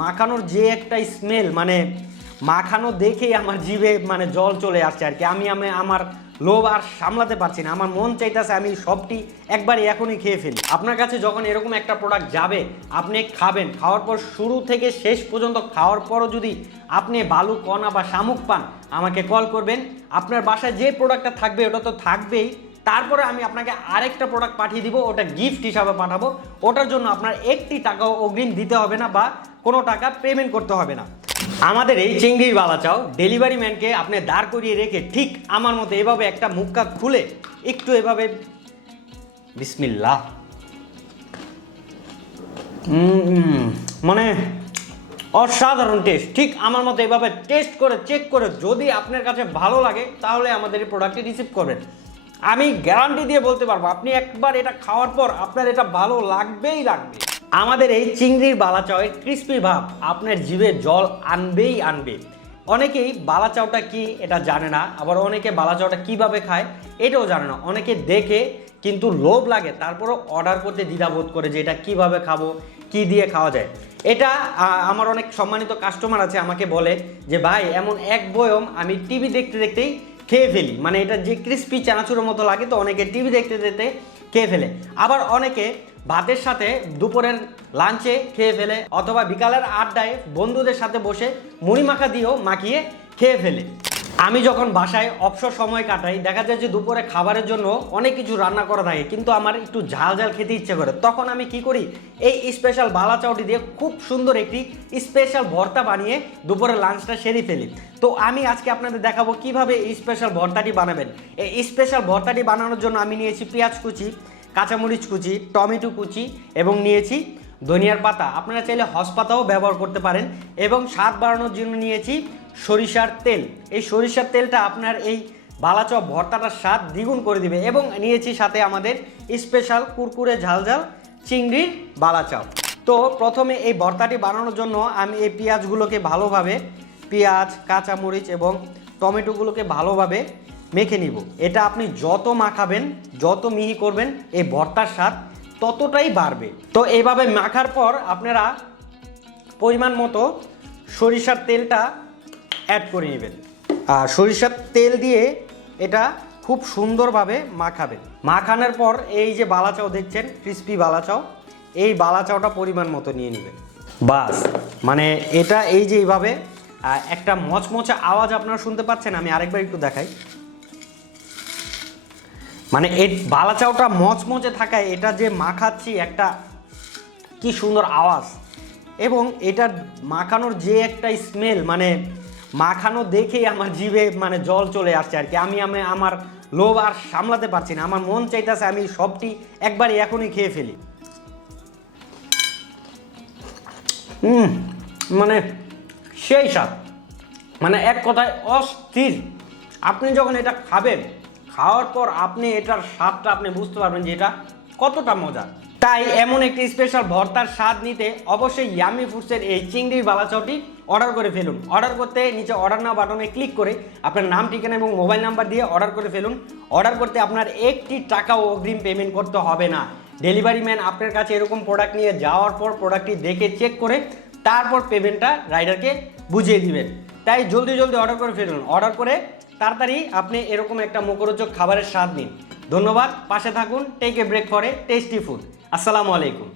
মাখানোর যে একটা স্মেল, মানে মাখানো দেখেই আমার জিভে মানে জল চলে আসছে আর কি। আমি আমার লোভ আর সামলাতে পারছি না, আমার মন চাইতেছে আমি সবটি একবারে এখনই খেয়ে ফেলি। আপনার কাছে যখন এরকম একটা প্রোডাক্ট যাবে, আপনি খাবেন, খাওয়ার পর শুরু থেকে শেষ পর্যন্ত খাওয়ার পরও যদি আপনি বালু কণা বা শামুক পান, আমাকে কল করবেন। আপনার বাসায় যে প্রোডাক্টটা থাকবে ওটা তো থাকবেই, তারপরে আমি আপনাকে আরেকটা প্রোডাক্ট পাঠিয়ে দিব, ওটা গিফট হিসাবে পাঠাবো। ওটার জন্য আপনার একটি টাকাও অগ্রিম দিতে হবে না বা কোনো টাকা পেমেন্ট করতে হবে না। আমাদের এই চিংড়ির বালাচাও ডেলিভারি ম্যানকে আপনি দাঁড় করিয়ে রেখে ঠিক আমার মতো এভাবে একটা মুখটা খুলে একটু এভাবে বিসমিল্লাহ, মানে অসাধারণ টেস্ট। ঠিক আমার মতো এভাবে টেস্ট করে চেক করে যদি আপনার কাছে ভালো লাগে তাহলে আমাদের এই প্রোডাক্টটি রিসিভ করবেন। আমি গ্যারান্টি দিয়ে বলতে পারবো আপনি একবার এটা খাওয়ার পর আপনার এটা ভালো লাগবেই লাগবে। আমাদের এই চিংড়ির বালাচাওয়ের ক্রিস্পি ভাব আপনার জিভে জল আনবেই আনবে। অনেকেই বালাচাওটা কি এটা জানে না, আবার অনেকে বালাচাওটা কিভাবে খায় এটাও জানে না। অনেকে দেখে কিন্তু লোভ লাগে, তারপরও অর্ডার করতে দ্বিধাবোধ করে যে এটা কিভাবে খাবো, কি দিয়ে খাওয়া যায়। এটা আমার অনেক সম্মানিত কাস্টমার আছে, আমাকে বলে যে ভাই এমন এক বয়ম আমি টিভি দেখতে দেখতেই খেয়ে ফেলি, মানে এটা যে ক্রিস্পি চানাচুরের মতো লাগে, তো অনেকে টিভি দেখতে দেখতে খেয়ে ফেলে। আবার অনেকে ভাতের সাথে দুপুরের লাঞ্চে খেয়ে ফেলে, অথবা বিকালের আড্ডায় বন্ধুদের সাথে বসে মুড়ি মাখা দিয়েও মাখিয়ে খেয়ে ফেলে। আমি যখন বাসায় অবসর সময় কাটাই, দেখা যায় যে দুপুরে খাবারের জন্য অনেক কিছু রান্না করা থাকে, কিন্তু আমার একটু ঝাল ঝাল খেতে ইচ্ছে করে। তখন আমি কি করি, এই স্পেশাল বালাচাওটি দিয়ে খুব সুন্দর একটি স্পেশাল ভর্তা বানিয়ে দুপুরের লাঞ্চটা সেরে ফেলি। তো আমি আজকে আপনাদের দেখাবো কিভাবে এই স্পেশাল ভর্তাটি বানাবেন। এই স্পেশাল ভর্তাটি বানানোর জন্য আমি নিয়েছি পেঁয়াজ কুচি, কাঁচামরিচ কুচি, টমেটো কুচি এবং নিয়েছি ধনিয়ার পাতা। আপনারা চাইলে হস পাতাও ব্যবহার করতে পারেন। এবং স্বাদ বাড়ানোর জন্য নিয়েছি সরিষার তেল। এই সরিষার তেলটা আপনার এই বালাচাও ভর্তাটার স্বাদ দ্বিগুণ করে দিবে। এবং নিয়েছি সাথে আমাদের স্পেশাল কুরকুরে ঝালঝাল চিংড়ির বালাচাও। তো প্রথমে এই ভর্তাটি বানানোর জন্য আমি এই পেঁয়াজগুলোকে ভালোভাবে, পেঁয়াজ, কাঁচামরিচ এবং টমেটোগুলোকে ভালোভাবে মেখে নিব। এটা আপনি যত মাখাবেন, যত মিহি করবেন, এই ভর্তার স্বাদ ততটাই বাড়বে। তো এইভাবে মাখার পর আপনারা পরিমাণ মতো সরিষার তেলটা অ্যাড করে নেবেন। আর সরিষার তেল দিয়ে এটা খুব সুন্দরভাবে মাখাবেন। মাখানোর পর এই যে বালাচাও দেখছেন, ক্রিস্পি বালাচাও, এই বালাচাওটা পরিমাণ মতো নিয়ে নেবেন। বাস, মানে এটা এই যে এইভাবে একটা মচমচে আওয়াজ আপনারা শুনতে পাচ্ছেন। আমি আরেকবার একটু দেখাই, মানে এই বালাচাওটা মচমচে থাকায় এটা যে মাখাচ্ছি একটা কি সুন্দর আওয়াজ, এবং এটা মাখানোর যে একটা স্মেল, মানে মাখানো দেখেই আমার জিভে মানে জল চলে আসছে আর কি। আমি আমার লোভ আর সামলাতে পারছি না, আমার মন চাইতেছে আমি সবটি একবারে এখনই খেয়ে ফেলি। মানে সেই স্বাদ, মানে এক কথায় অস্থির। আপনি যখন এটা খাবেন, খাওয়ার পর আপনি এটার স্বাদটা আপনি বুঝতে পারবেন যে এটা কতটা মজা। তাই এমন একটি স্পেশাল ভর্তার স্বাদ নিতে অবশ্যই ইয়ামি ফুডসের এই চিংড়ির বালাচাওটি অর্ডার করে ফেলুন। অর্ডার করতে নিচে অর্ডার নাও বাটনে ক্লিক করে আপনার নাম, ঠিকানা এবং মোবাইল নাম্বার দিয়ে অর্ডার করে ফেলুন। অর্ডার করতে আপনার একটি টাকাও অগ্রিম পেমেন্ট করতে হবে না। ডেলিভারি ম্যান আপনার কাছে এরকম প্রোডাক্ট নিয়ে যাওয়ার পর প্রোডাক্টটি দেখে চেক করে তারপর পেমেন্টটা রাইডারকে বুঝিয়ে দিবেন। তাই জলদি জলদি অর্ডার করে ফেলুন। অর্ডার করে তাড়াতাড়ি আপনি এরকম একটা মুখরোচক খাবারের স্বাদ নিন। ধন্যবাদ, পাশে থাকুন। Take a break for a tasty food. আসসালামু আলাইকুম।